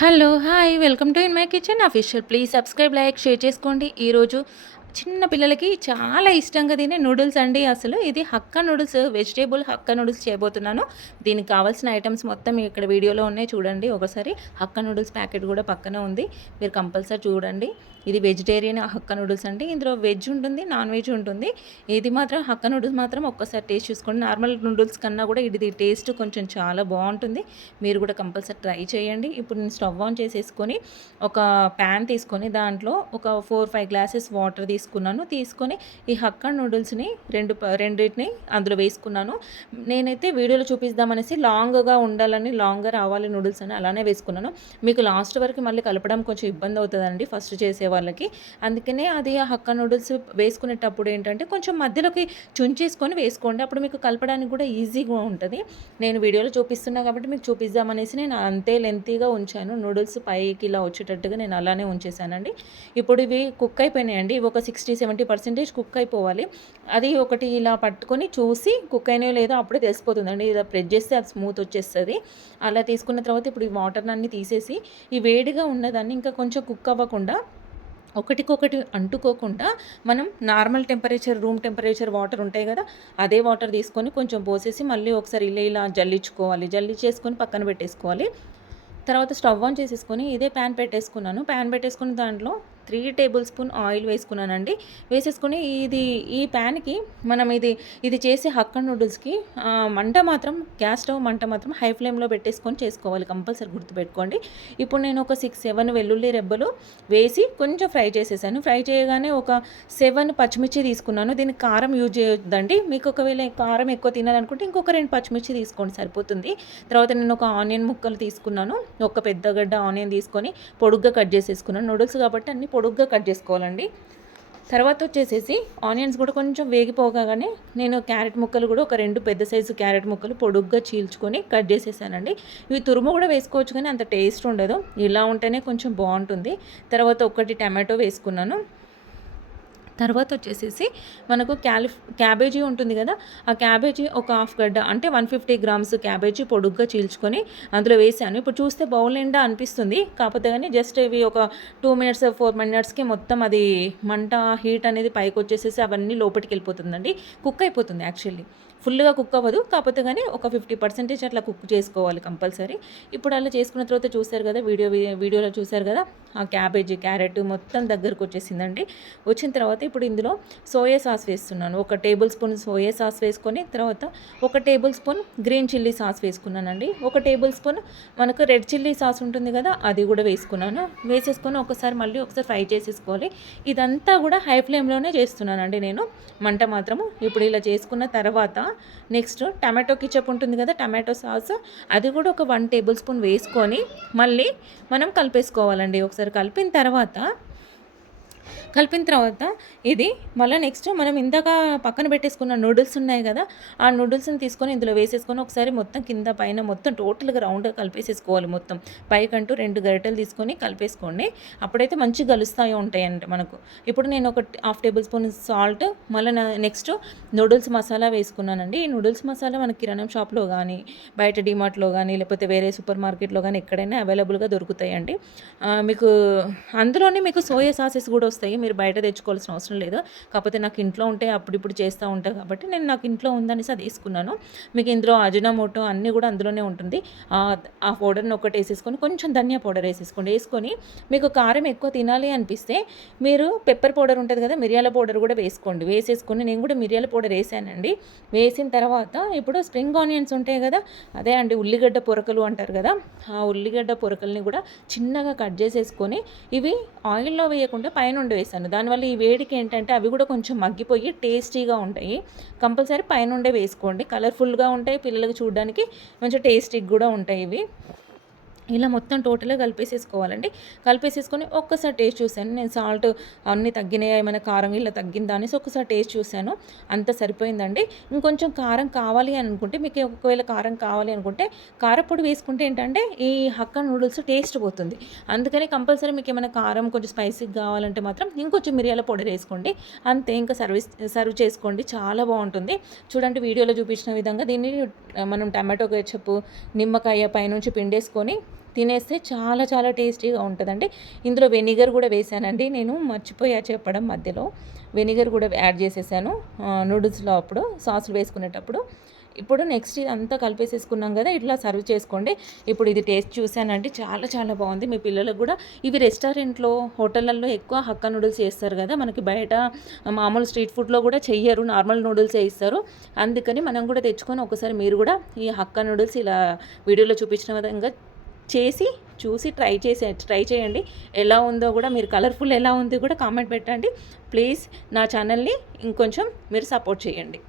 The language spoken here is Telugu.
Hello! Hi! Welcome to in my kitchen official. Please subscribe, like, share చేసుకోండి. ఈరోజు చిన్న పిల్లలకి చాలా ఇష్టంగా తినే నూడిల్స్ అండి అసలు. ఇది hakka noodles, vegetable hakka noodles చేయబోతున్నాను. దీనికి కావాల్సిన ఐటమ్స్ మొత్తం ఇక్కడ వీడియోలో ఉన్నాయి చూడండి ఒకసారి. హక్కా నూడిల్స్ ప్యాకెట్ కూడా పక్కన ఉంది. మీరు కంపల్సరీ చూడండి. ఇది వెజిటేరియన్ హక్కా నూడిల్స్ అండి. ఇందులో వెజ్ ఉంటుంది, నాన్ వెజ్ ఉంటుంది. ఇది మాత్రం హక్కా నూడిల్స్ మాత్రం ఒక్కసారి టేస్ట్ చూసుకోండి. నార్మల్ నూడిల్స్ కన్నా కూడా ఇది టేస్ట్ కొంచెం చాలా బాగుంటుంది. మీరు కూడా కంపల్సరీ ట్రై చేయండి. ఇప్పుడు నేను స్టవ్ ఆన్ చేసేసుకొని ఒక ప్యాన్ తీసుకొని దాంట్లో ఒక 4-5 గ్లాసెస్ వాటర్ తీసుకొని ఈ హక్కా నూడిల్స్ని రెండింటిని అందులో వేసుకున్నాను. నేనైతే వీడియోలో చూపిద్దామనేసి లాంగ్గా ఉండాలని, లాంగ్గా రావాలి నూడిల్స్ అని అలానే వేసుకున్నాను. మీకు లాస్ట్ వరకు మళ్ళీ కలపడం కొంచెం ఇబ్బంది అవుతుందండి ఫస్ట్ చేసే వాళ్ళకి. అందుకనే అది ఆ హక్కా నూడిల్స్ వేసుకునేటప్పుడు ఏంటంటే కొంచెం మధ్యలోకి చుంచేసుకొని వేసుకోండి. అప్పుడు మీకు కలపడానికి కూడా ఈజీగా ఉంటుంది. నేను వీడియోలో చూపిస్తున్నా కాబట్టి మీకు చూపిద్దామనేసి నేను అంతే లెంతీగా ఉంచాను. నూడిల్స్ పైకి ఇలా వచ్చేటట్టుగా నేను అలానే ఉంచేసానండి. ఇప్పుడు ఇవి కుక్ అయిపోయినాయండి. ఇవి ఒక 60-70% కుక్ అయిపోవాలి. అది ఒకటి ఇలా పట్టుకొని చూసి కుక్ అయినాయో లేదో అప్పుడే తెలిసిపోతుందండి. ఇలా ప్రెస్ చేస్తే అది స్మూత్ వచ్చేస్తుంది. అలా తీసుకున్న తర్వాత ఇప్పుడు ఈ వాటర్ని అన్నీ తీసేసి ఈ వేడిగా ఉన్నదాన్ని ఇంకా కొంచెం కుక్ అవ్వకుండా ఒకటికొకటి అంటుకోకుండా మనం normal temperature, room temperature water ఉంటాయి కదా, అదే వాటర్ తీసుకొని కొంచెం పోసేసి మళ్ళీ ఒకసారి ఇలా జల్లించుకోవాలి. జల్లించేసుకొని పక్కన పెట్టేసుకోవాలి. తర్వాత స్టవ్ ఆన్ చేసేసుకొని ఇదే ప్యాన్ పెట్టేసుకున్నాను. ప్యాన్ పెట్టేసుకుని దాంట్లో 3 టేబుల్ స్పూన్ ఆయిల్ వేసుకున్నానండి. వేసేసుకొని ఈ ప్యాన్కి మనం ఇది చేసే హక్కా నూడిల్స్కి మంట మాత్రం గ్యాస్ స్టవ్ మంట మాత్రం హై ఫ్లేమ్లో పెట్టేసుకొని చేసుకోవాలి. కంపల్సరీ గుర్తుపెట్టుకోండి. ఇప్పుడు నేను ఒక 6-7 వెల్లుల్లి రెబ్బలు వేసి కొంచెం ఫ్రై చేసేసాను. ఫ్రై చేయగానే ఒక 7 పచ్చిమిర్చి తీసుకున్నాను. దీనికి కారం యూజ్ చేయొద్దండి. మీకు ఒకవేళ కారం ఎక్కువ తినాలనుకుంటే ఇంకొక 2 పచ్చిమిర్చి తీసుకోండి సరిపోతుంది. తర్వాత నేను ఒక ఆనియన్ ముక్కలు తీసుకున్నాను. ఒక పెద్ద గడ్డ ఆనియన్ తీసుకొని పొడుగ్గా కట్ చేసేసుకున్నాను. నూడిల్స్ కాబట్టి అన్ని పొడుగ్గా కట్ చేసుకోవాలండి. తర్వాత వచ్చేసేసి ఆనియన్స్ కూడా కొంచెం వేగిపోగానే నేను క్యారెట్ ముక్కలు కూడా ఒక 2 పెద్ద సైజు క్యారెట్ ముక్కలు పొడుగ్గా చీల్చుకొని కట్ చేసేసానండి. ఇవి తురుము కూడా వేసుకోవచ్చు కానీ అంత టేస్ట్ ఉండదు. ఇలా ఉంటేనే కొంచెం బాగుంటుంది. తర్వాత ఒకటి టమాటో వేసుకున్నాను. తర్వాత వచ్చేసేసి మనకు క్యాబేజీ ఉంటుంది కదా, ఆ క్యాబేజీ ఒక హాఫ్ గడ్డ అంటే 150 గ్రామ్స్ క్యాబేజీ పొడుగ్గా చీల్చుకొని అందులో వేసాను. ఇప్పుడు చూస్తే బౌల్ నిండా అనిపిస్తుంది. కాకపోతే కానీ జస్ట్ ఇవి ఒక 2 మినిట్స్ 4 మినిట్స్కి మొత్తం అది మంట హీట్ అనేది పైకి వచ్చేసేసి అవన్నీ లోపలికి వెళ్ళిపోతుందండి. కుక్ అయిపోతుంది యాక్చువల్లీ. ఫుల్గా కుక్ అవ్వదు. కాకపోతే కానీ ఒక 50% అట్లా కుక్ చేసుకోవాలి కంపల్సరీ. ఇప్పుడు అలా చేసుకున్న తర్వాత చూశారు కదా, వీడియోలో చూశారు కదా, ఆ క్యాబేజీ క్యారెట్ మొత్తం దగ్గరకు వచ్చేసిందండి. వచ్చిన తర్వాత ఇప్పుడు ఇందులో సోయా సాస్ వేస్తున్నాను. ఒక టేబుల్ స్పూన్ సోయా సాస్ వేసుకొని తర్వాత ఒక table spoon green chilli sauce వేసుకున్నానండి. ఒక టేబుల్ స్పూన్ మనకు రెడ్ చిల్లీ సాస్ ఉంటుంది కదా, అది కూడా వేసుకున్నాను. వేసేసుకొని మళ్ళీ ఒకసారి ఫ్రై చేసేసుకోవాలి. ఇదంతా కూడా హై ఫ్లేమ్లోనే చేస్తున్నానండి నేను మంట మాత్రము. ఇప్పుడు ఇలా చేసుకున్న తర్వాత నెక్స్ట్ టమాటో కెచప్ ఉంటుంది కదా, టమాటో సాస్ అది కూడా ఒక 1 టేబుల్ స్పూన్ వేసుకొని మళ్ళీ మనం కలిపేసుకోవాలండి. ఒకసారి కలిపిన తర్వాత ఇది మళ్ళీ నెక్స్ట్ మనం ఇందాక పక్కన పెట్టేసుకున్న నూడిల్స్ ఉన్నాయి కదా, ఆ నూడిల్స్ని తీసుకొని ఇందులో వేసేసుకొని ఒకసారి మొత్తం కింద పైన మొత్తం టోటల్గా రౌండ్గా కలిపేసేసుకోవాలి. మొత్తం పైకంటూ 2 గరిటెలు తీసుకొని కలిపేసుకోండి. అప్పుడైతే మంచిగా కలుస్తాయి ఉంటాయండి మనకు. ఇప్పుడు నేను ఒక హాఫ్ టేబుల్ స్పూన్ సాల్ట్, మళ్ళీ నెక్స్ట్ నూడిల్స్ మసాలా వేసుకున్నానండి. ఈ నూడిల్స్ మసాలా మన కిరాణం షాప్లో కానీ, బయట డిమార్ట్లో కానీ, లేకపోతే వేరే సూపర్ మార్కెట్లో కానీ ఎక్కడైనా అవైలబుల్గా దొరుకుతాయండి. మీకు అందులోనే మీకు సోయా సాసెస్ కూడా వస్తాయి. మీరు బయట తెచ్చుకోవాల్సిన అవసరం లేదు. కాకపోతే నాకు ఇంట్లో ఉంటే అప్పుడిప్పుడు చేస్తూ ఉంటాను కాబట్టి నేను నాకు ఇంట్లో ఉందనేసి అది వేసుకున్నాను. మీకు ఇందులో అజినోమోటో అన్నీ కూడా అందులోనే ఉంటుంది. ఆ పౌడర్ని ఒకటి వేసేసుకొని కొంచెం ధనియా పౌడర్ వేసుకొని మీకు కారం ఎక్కువ తినాలి అనిపిస్తే మీరు పెప్పర్ పౌడర్ ఉంటుంది కదా, మిరియాల పౌడర్ కూడా వేసేసుకొని నేను కూడా మిరియాల పౌడర్ వేసానండి. వేసిన తర్వాత ఇప్పుడు స్ప్రింగ్ ఆనియన్స్ ఉంటాయి కదా, అదే అండి ఉల్లిగడ్డ పొరకలు అంటారు కదా, ఆ ఉల్లిగడ్డ పొరకల్ని కూడా చిన్నగా కట్ చేసేసుకొని ఇవి ఆయిల్లో వేయకుండా పైనుండి వేసాను. దానివల్ల ఈ వేడికి ఏంటంటే అవి కూడా కొంచెం మగ్గిపోయి టేస్టీగా ఉంటాయి. కంపల్సరీ పైనుండే వేసుకోండి. కలర్ఫుల్గా ఉంటాయి, పిల్లలకి చూడడానికి మంచి టేస్టీగా కూడా ఉంటాయి ఇవి. ఇలా మొత్తం టోటల్గా కలిపేసేసుకోవాలండి. కలిపేసేసుకొని ఒక్కసారి టేస్ట్ చూశాను. నేను సాల్ట్ అన్నీ తగ్గినాయా, ఏమైనా కారం ఇలా తగ్గిందా అనేసి ఒకసారి టేస్ట్ చూశాను. అంత సరిపోయిందండి. ఇంకొంచెం కారం కావాలి అని అనుకుంటే, మీకు ఒకవేళ కారం కావాలి అనుకుంటే కారపొడి వేసుకుంటే ఏంటంటే ఈ హక్కా నూడిల్స్ టేస్ట్ పోతుంది. అందుకని కంపల్సరీ మీకు ఏమైనా కారం కొంచెం స్పైసీగా కావాలంటే మాత్రం ఇంకొంచెం మిరియాల పౌడర్ వేసుకోండి. అంతే, ఇంకా సర్వ్ చేసుకోండి. చాలా బాగుంటుంది. చూడండి వీడియోలో చూపించిన విధంగా దీన్ని మనం టమాటో కెచప్, నిమ్మకాయ పైనుంచి పిండేసుకొని తినేస్తే చాలా చాలా టేస్టీగా ఉంటుందండి. ఇందులో వెనిగర్ కూడా వేసానండి, నేను మర్చిపోయా చెప్పడం మధ్యలో. వెనిగర్ కూడా యాడ్ చేసేసాను నూడిల్స్లో అప్పుడు సాసులు వేసుకునేటప్పుడు. ఇప్పుడు నెక్స్ట్ ఇదంతా కలిపేసేసుకున్నాం కదా, ఇట్లా సర్వ్ చేసుకోండి. ఇప్పుడు ఇది టేస్ట్ చూసానండి, చాలా చాలా బాగుంది. మీ పిల్లలకు కూడా ఇవి రెస్టారెంట్లో హోటళ్ళల్లో ఎక్కువ హక్కా నూడిల్స్ చేస్తారు కదా, మనకి బయట మామూలు స్ట్రీట్ ఫుడ్లో కూడా చెయ్యరు, నార్మల్ నూడిల్సే ఇస్తారు. అందుకని మనం కూడా తెచ్చుకొని ఒకసారి మీరు కూడా ఈ హక్కా నూడిల్స్ ఇలా వీడియోలో చూపించిన విధంగా చేసి చూసి ట్రై చేయండి. ఎలా ఉందో కూడా మీరు, కలర్ఫుల్ ఎలా ఉంది కూడా కామెంట్ పెట్టండి. ప్లీజ్ నా ఛానల్ని ఇంకొంచెం మీరు సపోర్ట్ చేయండి.